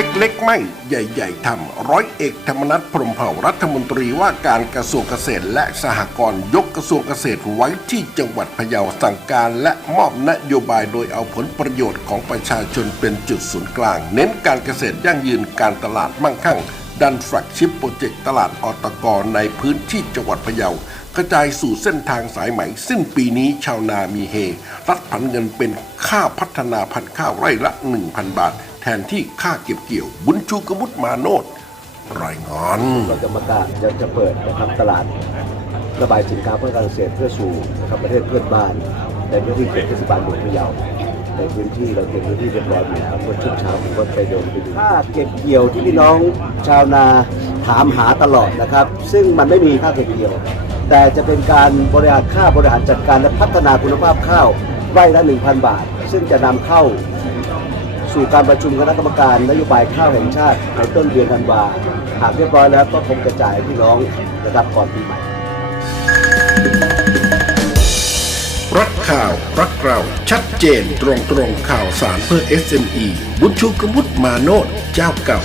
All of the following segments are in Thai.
เล็กๆ ไม่ใหญ่ๆทำร้อยเอกธรรมนัฐพรหมเผ่ารัฐมนตรีว่าการกระทรวงเกษตรและสหกรณ์ยกกระทรวงเกษตรไว้ที่จังหวัดพะเยาสั่งการและมอบนโยบายโดยเอาผลประโยชน์ของประชาชนเป็นจุดศูนย์กลาง เน้นการเกษตรยั่งยืนการตลาดมั่งคั่ง ดันแฟลกชิพโปรเจกต์ตลาดอตกรในพื้นที่จังหวัดพะเยากระจายสู่เส้นทางสายไหมสิ้นปีนี้ชาวนามีเฮ รัฐผันเงินเป็นค่าพัฒนาพันธุ์ข้าวไร่ละ 1,000 บาท ทนที่ค่าเก็บเกี่ยว บุญชูกมุตมาโนดรายงาน เราจะมาการจะจะเปิดนะครับตลาดระบายสินค้าเพื่อการเกษตรเพื่อสู่นะครับประเทศเพื่อนบ้านในพื้นที่เขตเทศบาลเมืองพะเยาในพื้นที่เราเก็บพื้นที่เรียบร้อยอยู่แล้วเมื่อช่วงเช้าผมก็ไปเดินไปดูค่าเก็บเกี่ยวที่พี่น้องชาวนาถามหาตลอดนะครับ ซึ่งมันไม่มีค่าเก็บเกี่ยว แต่จะเป็นการบริหารค่าบริหารจัดการและพัฒนาคุณภาพข้าวไร่ละ1,000 บาท ซึ่งจะนำเข้า สู่การประชุมคณะกรรมการนโยบายข้าวแห่งชาติในต้นเดือนธันวาหากเรียบร้อยแล้วก็คงกระจายพี่น้องระดับก่อนปีใหม่ รักข่าวรักเราชัดเจนตรงตรงข่าวสารเพื่อ SME บุญชูกมุตมาโนดเจ้าเก่า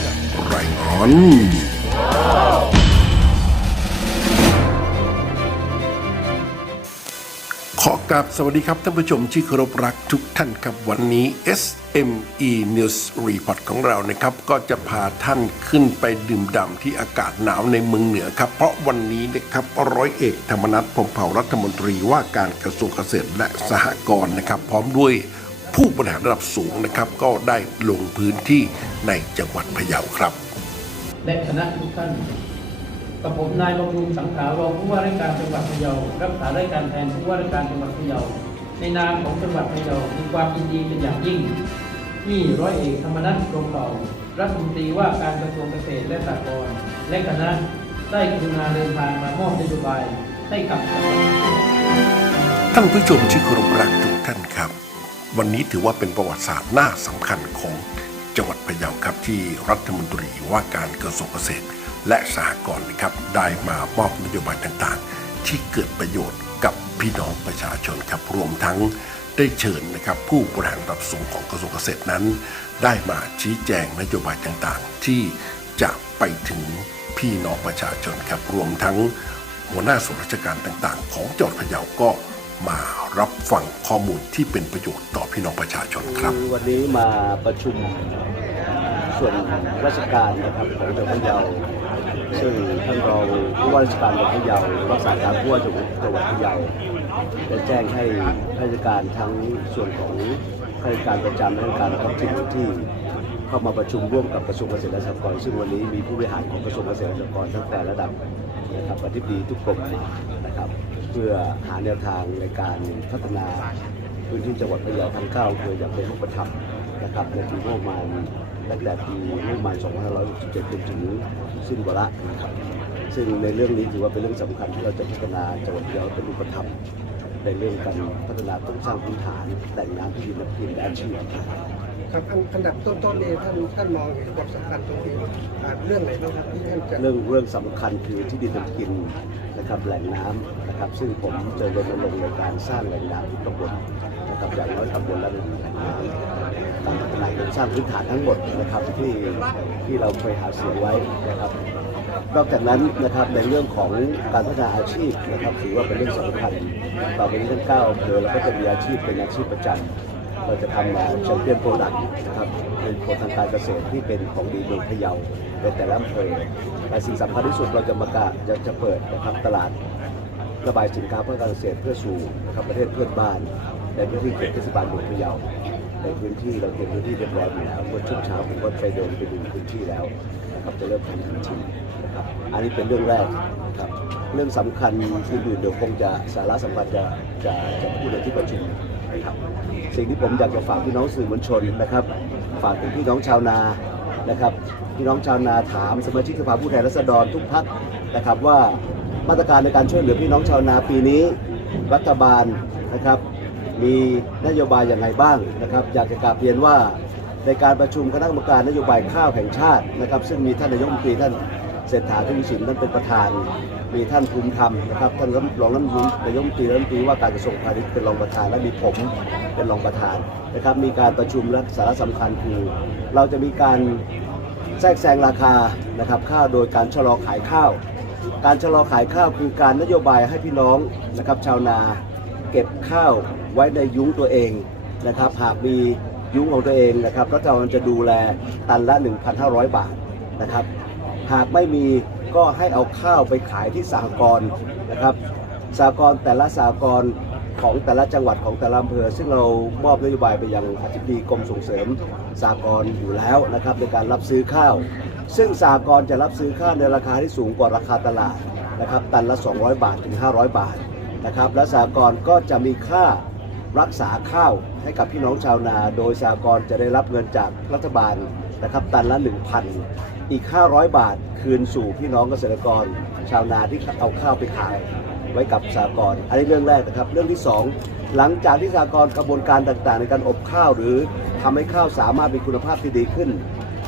ไรายงาน ขอกราบสวัสดีครับท่านผู้ชมที่เคารพรักทุกท่านครับวันนี้ SME News Report ของเรานะครับ ก็จะพาท่านขึ้นไปดื่มด่ำที่อากาศหนาวในเมืองเหนือครับ เพราะวันนี้นะครับร้อยเอกธรรมนัฐพมเผ่ารัฐมนตรีว่าการกระทรวงเกษตรและสหกรณ์นะครับ พร้อมด้วยผู้บริหารระดับสูงนะครับ ก็ได้ลงพื้นที่ในจังหวัดพะเยาครับและคณะทุกท่าน กับผมนายบำรุงสังขารองผู้ว่าราชการจังหวัดพะเยารักษาราชการแทนผู้ว่าราชการจังหวัดพะเยาในนามของจังหวัดพะเยามีความยินดีเป็นอย่างยิ่ง ที่ร้อยเอกธรรมนัฐพรมเผ่ารัฐมนตรีว่าการกระทรวงเกษตรและสหกรณ์และคณะได้กรุณาเดินทางมามอบนโยบายให้กับท่านผู้ชมที่เคารพรักทุกท่านครับ วันนี้ถือว่าเป็นประวัติศาสตร์หน้าสำคัญของจังหวัดพะเยาครับที่รัฐมนตรีว่าการกระทรวงเกษตร และสหกรณ์นะครับได้มามอบนโยบายต่างๆ ที่เกิดประโยชน์กับพี่น้องประชาชนครับรวมทั้งได้เชิญนะครับผู้บริหารระดับสูงของกระทรวงเกษตรนั้น ได้มาชี้แจงนโยบายต่างๆ ที่จะไปถึงพี่น้องประชาชนครับรวมทั้งหัวหน้าส่วนราชการต่างๆ ของจังหวัดพะเยาก็มารับฟังข้อมูลที่เป็นประโยชน์ต่อพี่น้องประชาชนครับ วันนี้มาประชุมส่วนราชการนะครับของจังหวัดพะเยา ซึ่งท่านรองผู้ว่าราชการจังหวัดพะเยารักษาการผู้ว่าจังหวัดจังหวัดพะเยาได้แจ้งให้ข้าราชการทั้งส่วนของข้าราชการประจำและข้าราชการท้องถิ่นที่เข้ามาประชุมร่วมกับกระทรวงเกษตรและสหกรณ์ซึ่งวันนี้มีผู้บริหารของกระทรวงเกษตรและสหกรณ์ตั้งแต่ระดับนะครับอธิบดีทุกกรมมานะครับ เพื่อหาแนวทางในการพัฒนาพื้นที่จังหวัดพะเยาทั้งเก้าอำเภออย่างเป็นรูปธรรม นะครับในปีงบประมาณตั้งแต่ปีงบประมาณ 2567จนถึงสิ้นวาระนะครับซึ่งในเรื่องนี้ถือว่าเป็นเรื่องสำคัญที่เราจะพัฒนาจังหวัดพะเยาให้เป็นรูปธรรมในเรื่องการพัฒนาโครงสร้างพื้นฐานแต่งน้ำที่ดินและกินและอาชีพครับอันอันดับต้นๆเนี่ยท่านท่านมองเห็นความสำคัญตรงที่อ่าเรื่องไหนบ้างครับที่ท่านจะเรื่องเรื่องสำคัญคือที่ดินทำกินนะครับแหล่งน้ำนะครับ ซึ่งผมจะรณรงค์ในการสร้างแหล่งน้ำทุกตำบลนะครับอย่างน้อยตำบลละหนึ่งแหล่งน้ำ การพัฒนาโครงสร้างพื้นฐานทั้งหมดนะครับที่ที่เราเคยหาเสียงไว้นะครับ นอกจากนั้นนะครับในเรื่องของการพัฒนาอาชีพนะครับถือว่าเป็นเรื่องสำคัญต่อไปนี้ทั้งเก้าอำเภอเราก็จะมีอาชีพเป็นอาชีพประจำเราจะทำแชมเปี้ยนโปรดักต์นะครับเป็นผลทางการเกษตรที่เป็นของดีเมืองพะเยาในแต่ละอำเภอแต่สิ่งสำคัญที่สุดเราจะมากะจะจะเปิดนะครับตลาดระบายสินค้าเพื่อการเกษตรเพื่อสู่นะครับประเทศเพื่อนบ้านในพื้นที่เขตเทศบาลเมืองพะเยา ในพื้นที่เราเก็บพื้นที่เรียบร้อยอยู่แล้วเมื่อช่วงเช้าผมก็ไปเดินไปดูพื้นที่แล้วนะครับจะเริ่มทำทันทีนะครับอันนี้เป็นเรื่องแรกนะครับเรื่องสำคัญอื่นๆเดี๋ยวคงจะสาระสำคัญจะจะจะพูดในที่ประชุมนะครับสิ่งที่ผมอยากจะฝากพี่น้องสื่อมวลชนนะครับ ฝากถึงพี่น้องชาวนานะครับพี่น้องชาวนาถามสมาชิกสภาผู้แทนราษฎรทุกพักนะครับว่ามาตรการในการช่วยเหลือพี่น้องชาวนาปีนี้รัฐบาลนะครับ มีนโยบายอย่างไรบ้างนะครับอยากจะกราบเรียนว่าในการประชุมคณะกรรมการนโยบายข้าวแห่งชาตินะครับ ซึ่งมีท่านนายกรัฐมนตรีท่านเศรษฐาทวีสินท่านเป็นประธาน มีท่านภูมิธรรมนะครับท่านรองรัฐมนตรีนายกรัฐมนตรีรัฐมนตรีว่าการกระทรวงพาณิชย์เป็นรองประธานและมีผมเป็นรองประธานนะครับมีการประชุมและสาระสำคัญคือ เราจะมีการแทรกแซงราคานะครับข้าวโดยการชะลอขายข้าว การชะลอขายข้าวคือการนโยบายให้พี่น้องนะครับชาวนา เก็บข้าว ไว้ในยุ้งตัวเองนะครับ หากมียุ้งของตัวเองนะครับรัฐบาลจะดูแลตันละ 1,500 บาทนะครับ หากไม่มีก็ให้เอาข้าวไปขายที่สหกรณ์นะครับสหกรณ์แต่ละสหกรณ์ของแต่ละจังหวัดของแต่ละอำเภอ ซึ่งเรามอบนโยบายไปยังอธิบดีกรมส่งเสริมสหกรอยู่แล้วนะครับในการรับซื้อข้าว ซึ่งสหกรจะรับซื้อข้าวในราคาที่สูงกว่าราคาตลาดนะครับตันละ 200 บาทถึง 500 บาทนะครับและสหกรก็จะมีค่า รักษาข้าวให้กับพี่น้องชาวนา โดยสหกรจะได้รับเงินจากรัฐบาลนะครับตันละ 1,000 อีก 500 บาทคืนสู่พี่น้องเกษตรกร ชาวนาที่เอาข้าวไปขายไว้กับสหกรอันนี้เรื่องแรกนะครับ เรื่องที่ 2 หลังจากที่สหกรกระบวนการต่างๆ ในการอบข้าวหรือทำให้ข้าวสามารถมีคุณภาพที่ดีขึ้น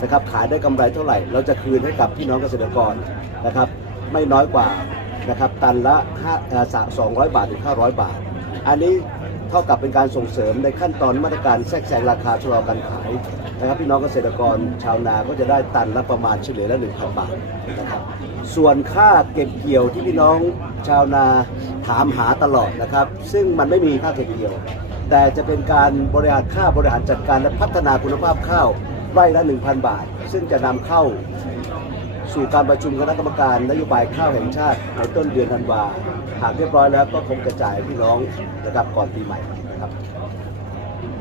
นะครับขายได้กำไรเท่าไหร่ เราจะคืนให้กับพี่น้องเกษตรกรนะครับ ไม่น้อยกว่านะครับตันละ5เอ่อ200 บาทถึง500 บาท อันนี้ ท่ากับเป็นการส่งเสริมในขั้นตอนมาตรการแทรกแซงราคาชะลอการขายนะครับพี่น้องเกษตรกรชาวนาก็จะได้ตันละประมาณเฉลี่ยละ1,000บาทนะครับส่วนค่าเก็บเกี่ยวที่พี่น้องชาวนาถามหาตลอดนะครับ ซึ่งมันไม่มีค่าเก็บเกี่ยว แต่จะเป็นการบริหารค่าบริหารจัดการและพัฒนาคุณภาพข้าวไร่ละ 1,000 บาท ซึ่งจะนำเข้าสู่การประชุมคณะกรรมการนโยบายข้าวแห่งชาติในต้นเดือนธันวา หากเรียบร้อยแล้วก็คงกระจายพี่น้องนะครับก่อนปีใหม่นะครับ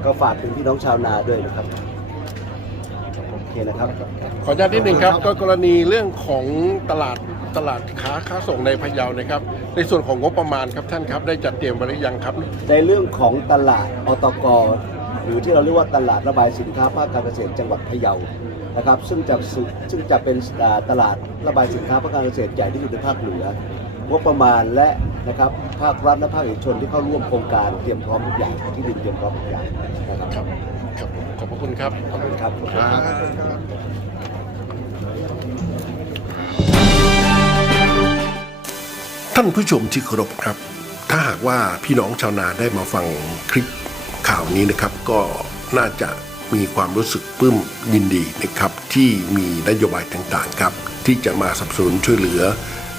ก็ฝากถึงพี่น้องชาวนาด้วยนะครับโอเคนะครับ ขออนุญาตนิดหนึ่งครับก็กรณีเรื่องของตลาดตลาดค้าค้าส่งในพะเยานะครับ ในส่วนของงบประมาณครับท่านครับได้จัดเตรียมไว้หรือยังครับ ในเรื่องของตลาดอตกหรือที่เราเรียกว่าตลาดระบายสินค้าภาคการเกษตรจังหวัดพะเยานะครับ ซึ่งจะสึซึ่งจะเป็นอ่าตลาดระบายสินค้าภาคการเกษตรใหญ่ที่สุดในภาคเหนือ งบประมาณและนะครับภาครัฐและภาคเอกชนที่เข้าร่วมโครงการเตรียมพร้อมทุกอย่างที่ดินเตรียมพร้อมทุกอย่างนะครับครับครับผมขอบพระคุณครับขอบคุณครับครับท่านผู้ชมที่เคารพครับ ถ้าหากว่าพี่น้องชาวนาได้มาฟังคลิปข่าวนี้นะครับ ก็น่าจะมีความรู้สึกปลื้มยินดีนะครับ ที่มีนโยบายต่างๆครับ ที่จะมาสนับสนุนช่วยเหลือ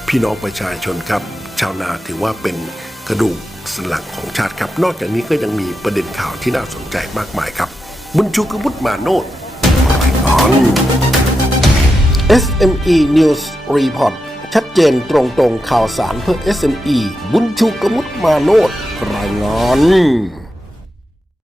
พี่น้องประชาชนครับ ชาวนาถือว่าเป็นกระดูกสันหลังของชาติครับ นอกจากนี้ก็ยังมีประเด็นข่าวที่น่าสนใจมากมายครับ บุญชูกบุตรมาโนดรายงาน SME News Report ชัดเจนตรงตรงข่าวสารเพื่อ SME บุญชูกมุตมาโนดรายงาน